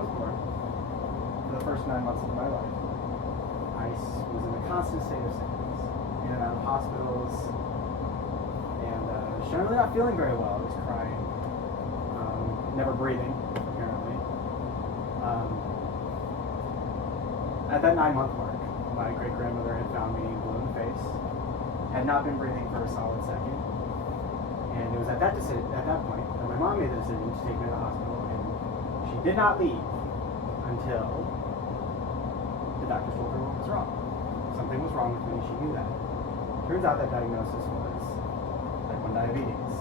was born, for the first 9 months of my life, I was in a constant state of sickness, in and out of hospitals, and was generally not feeling very well. I was crying, never breathing, apparently. At that 9-month mark, my great-grandmother had found me blue in the face, had not been breathing for a solid second, and it was at that point that my mom made the decision to take me to the hospital, and she did not leave until the doctor told her what was wrong. Something was wrong with me, she knew that. Turns out that diagnosis was type 1 diabetes.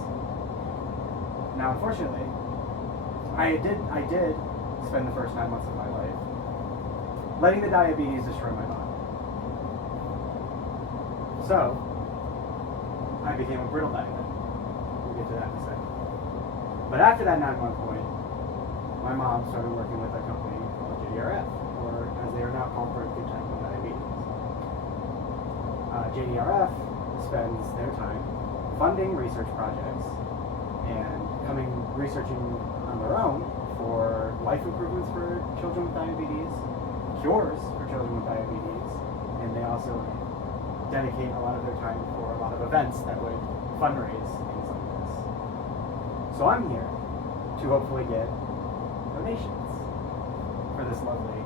Now, unfortunately, I did spend the first 9 months of my life letting the diabetes destroy my body. So, I became a brittle diabetic. We'll get to that in a second. But after that 9-month point, my mom started working with a company called JDRF, or as they are now called, for acute type 1 diabetes. JDRF spends their time funding research projects and researching on their own for life improvements for children with diabetes, cures for children with diabetes, and they also dedicate a lot of their time for a lot of events that would fundraise things like this. So I'm here to hopefully get donations for this lovely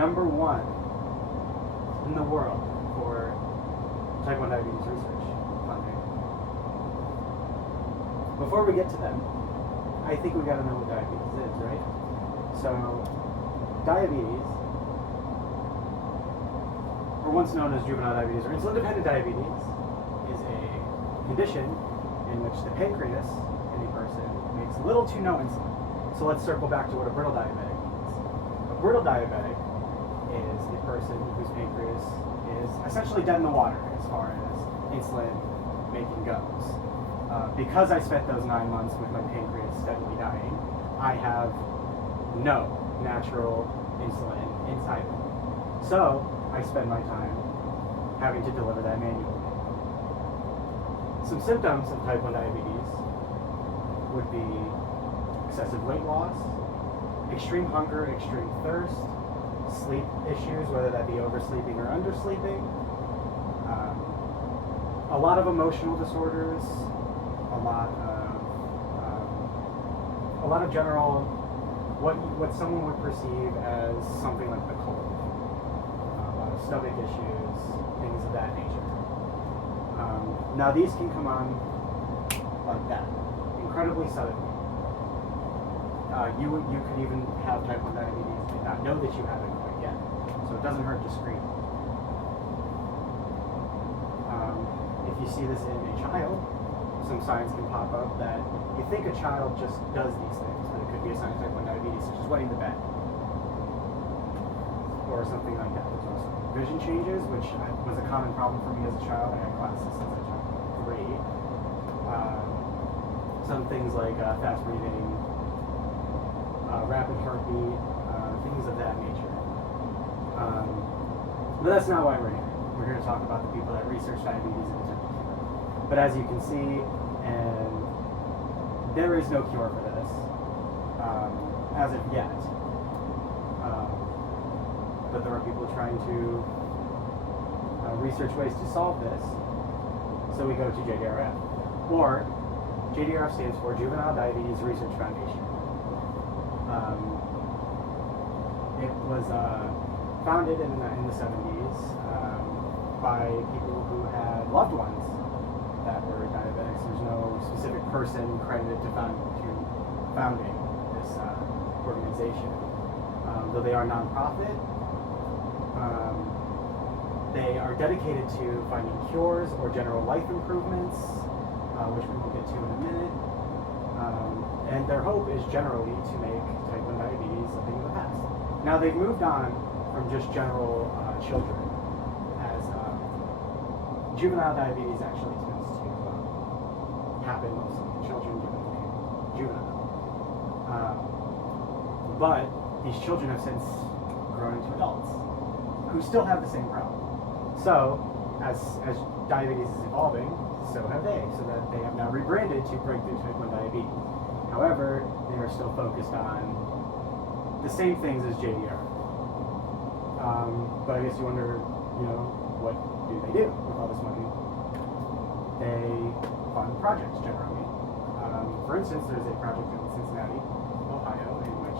number 1 in the world for type 1 diabetes research funding. Before we get to them, I think we gotta know what diabetes is, right? So, diabetes, or once known as juvenile diabetes or insulin-dependent diabetes, is a condition in which the pancreas in a person makes little to no insulin. So let's circle back to what a brittle diabetic means. A brittle diabetic is a person whose pancreas is essentially dead in the water as far as insulin making goes. Because I spent those 9 months with my pancreas steadily dying, I have no natural insulin inside me. So I spend my time having to deliver that manually. Some symptoms of type 1 diabetes would be excessive weight loss, extreme hunger, extreme thirst, sleep issues, whether that be oversleeping or undersleeping, a lot of emotional disorders, a lot of general what someone would perceive as something like the cold, a lot of stomach issues, things of that nature. Now these can come on like that, incredibly suddenly. You could even have type 1 diabetes and not know that you have it quite yet, so it doesn't hurt to screen. If you see this in a child, some signs can pop up that you think a child just does these things, but it could be a sign of type 1 diabetes, such as wetting the bed, or something like that. There's also vision changes, which was a common problem for me as a child. I had glasses since I turned 3. Some things like fast breathing, rapid heartbeat, things of that nature. But that's not why we're here. We're here to talk about the people that research diabetes in particular. But as you can see, and there is no cure for this as of yet. But there are people trying to research ways to solve this. So we go to JDRF, or JDRF stands for Juvenile Diabetes Research Foundation. It was founded in the 70s by people who had loved ones that were diabetics. There's no specific person credited to founding this organization. Though they are nonprofit, they are dedicated to finding cures or general life improvements, which we will get to in a minute. And their hope is generally to make type 1 diabetes a thing of the past. Now they've moved on from just general children, as juvenile diabetes actually tends to happen mostly in children given the name juvenile. But these children have since grown into adults who still have the same problem. So as diabetes is evolving, so have they, so that they have now rebranded to breakthrough type 1 diabetes. However, they are still focused on the same things as JDRF. But I guess you wonder, what do they do with all this money? They fund projects generally. For instance, there's a project in Cincinnati, Ohio, in which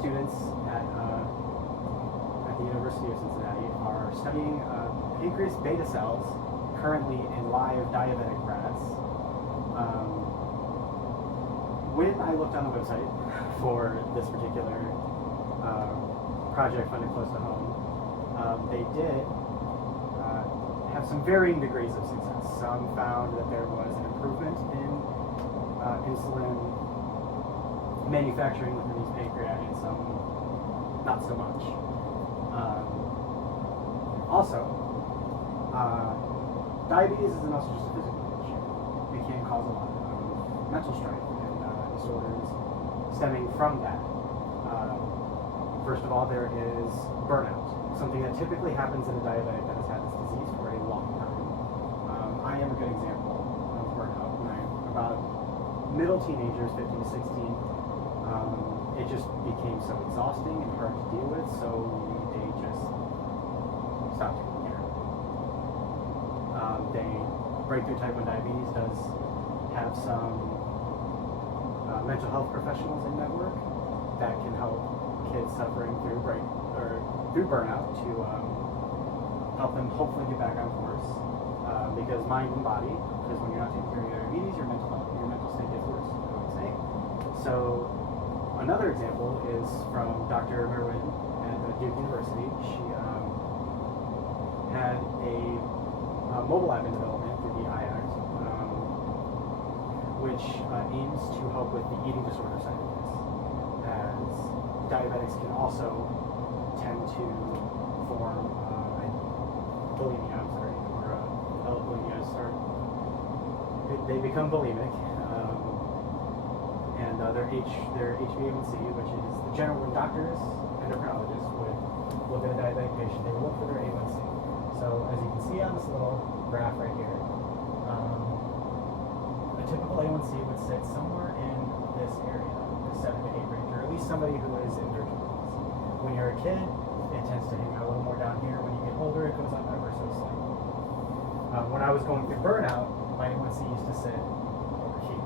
students at the University of Cincinnati are studying pancreas beta cells currently in live diabetic rats. When I looked on the website for this particular project funded close to home, they did have some varying degrees of success. Some found that there was an improvement in insulin manufacturing within these pancreas, and some not so much. Also, diabetes isn't also just a physical issue. It can cause a lot of mental strife and disorders stemming from that. First of all, there is burnout, something that typically happens in a diabetic that has had this disease for a long time. I am a good example of burnout. When I'm about middle teenagers, 15 to 16, it just became so exhausting and hard to deal with, so they just stopped taking care of it. Breakthrough Type 1 Diabetes does have some mental health professionals in network that can help kids suffering through burnout to help them hopefully get back on course. Because mind and body, because when you're not taking care of your diabetes, your mental state gets worse, I would say. So another example is from Dr. Merwin at Duke University. She had a mobile app in development through the IACT, which aims to help with the eating disorder side of this, as diabetics can also tend to form bulimia, they become bulimic, and their HbA1c, which is the general, when doctors, endocrinologists would look at a diabetic patient, they would look for their A1c. So as you can see on this little graph right here, a typical A1c would sit somewhere in this area, the 7 to 8 range, or at least somebody who is in their 20s. When you're a kid, it tends to hang out a little more down here. When you get older, it goes up ever so slightly. When I was going through burnout, my A1c used to sit over here.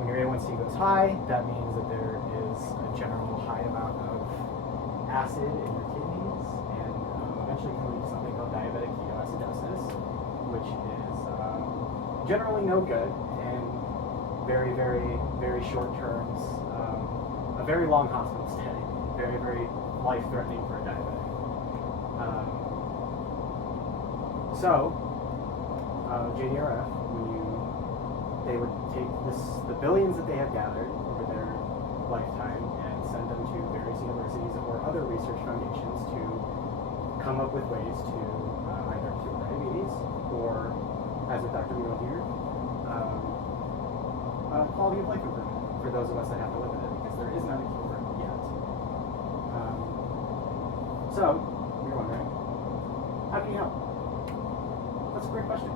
When your A1c goes high, that means that there is a general high amount of acid in your kidneys, and eventually can lead to something called diabetic ketoacidosis, which is generally no good, and very, very, very short terms, a very long hospital stay, very, very life-threatening for a diabetic. JDRF, they would take the billions that they have gathered over their lifetime and send them to various universities or other research foundations to come up with ways to either cure diabetes or, as with Dr. Neal here, quality of life improvement for those of us that have to live with it, because there is not a cure yet. So, you're wondering, how can you help? That's a great question.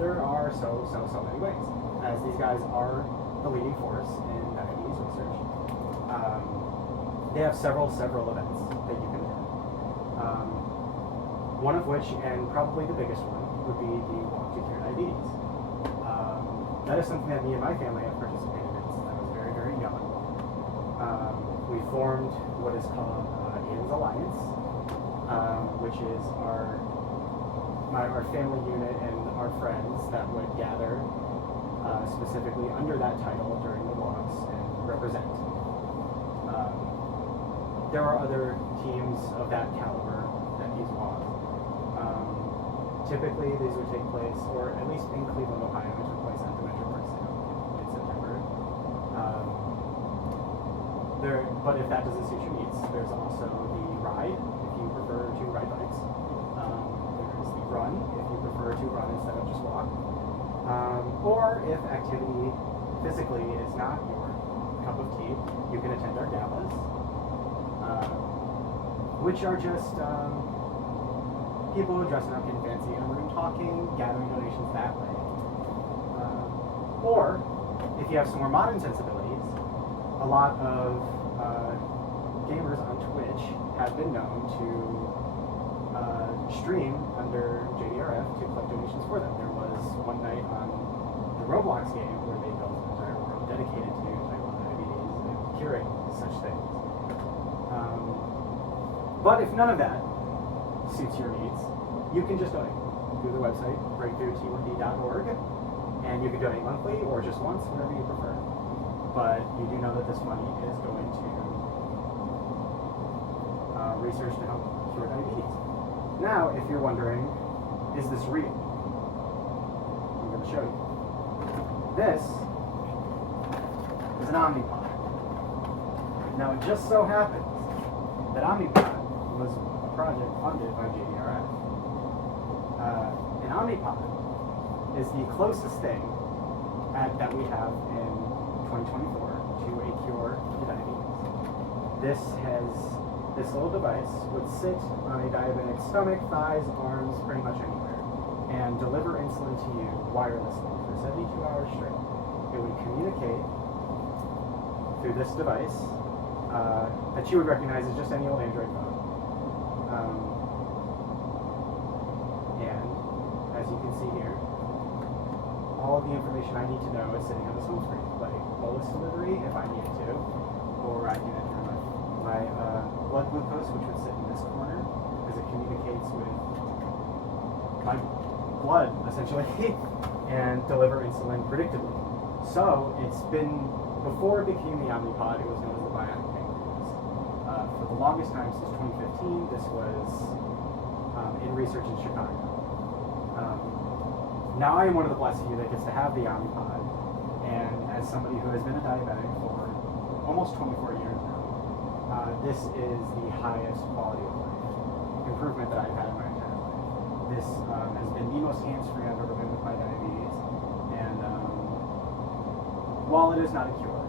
There are so many ways, as these guys are the leading force in diabetes research. They have several events that you can attend. One of which, and probably the biggest one, would be the Walk to Cure Diabetes. That is something that me and my family have participated in since I was very, very young. We formed what is called Ian's Alliance, which is our family unit and our friends that would gather specifically under that title during the walks and represent. There are other teams of that caliber that these walk. Typically, these would take place, or at least in Cleveland, Ohio, it took place at the Metro Park Center in September. But if that doesn't suit your needs, there's also the ride, if you prefer to ride bikes. There's the run, if you prefer to run instead of just walk. Or if activity physically is not your cup of tea, you can attend our galas, which are just people dressing up in fancy room talking, gathering donations that way. Or, if you have some more modern sensibilities, a lot of gamers on Twitch have been known to stream under JDRF to collect donations for them. There was one night on the Roblox game where they built an entire world dedicated to type 1 diabetes and curing such things. But if none of that suits your needs, you can just donate through the website, breakthrough-t1d.org, and you can donate monthly or just once, whatever you prefer. But you do know that this money is going to research to help cure diabetes. Now, if you're wondering, is this real? I'm going to show you. This is an Omnipod. Now, it just so happens that Omnipod was a project funded by JDRF. An Omnipod is the closest thing that we have in 2024 to a cure to diabetes. This little device would sit on a diabetic's stomach, thighs, arms, pretty much anywhere, and deliver insulin to you wirelessly for 72 hours straight. It would communicate through this device that you would recognize as just any old Android phone. And as you can see here, all of the information I need to know is sitting on this home screen, like bolus delivery if I needed to, or I can enter my blood glucose, which would sit in this corner, because it communicates with my blood, essentially, and deliver insulin predictably. So it's been, before it became the Omnipod, it was known as the bionic pancreas. For the longest time, since 2015, this was in research in Chicago. Now I am one of the blessed few that gets to have the Omnipod, and as somebody who has been a diabetic for almost 24 years now, this is the highest quality of life improvement that I've had in my entire life. This has been the most hands-free I've ever been with my diabetes, and while it is not a cure,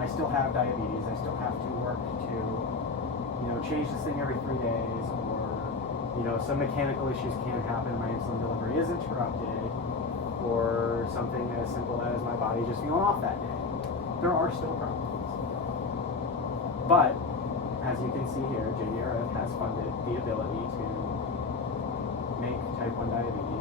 I still have diabetes. I still have to work to, change this thing every 3 days, or some mechanical issues can happen. My insulin delivery is interrupted, or something as simple as my body just feeling off that day. There are still problems. But, as you can see here, JDRF has funded the ability to make type 1 diabetes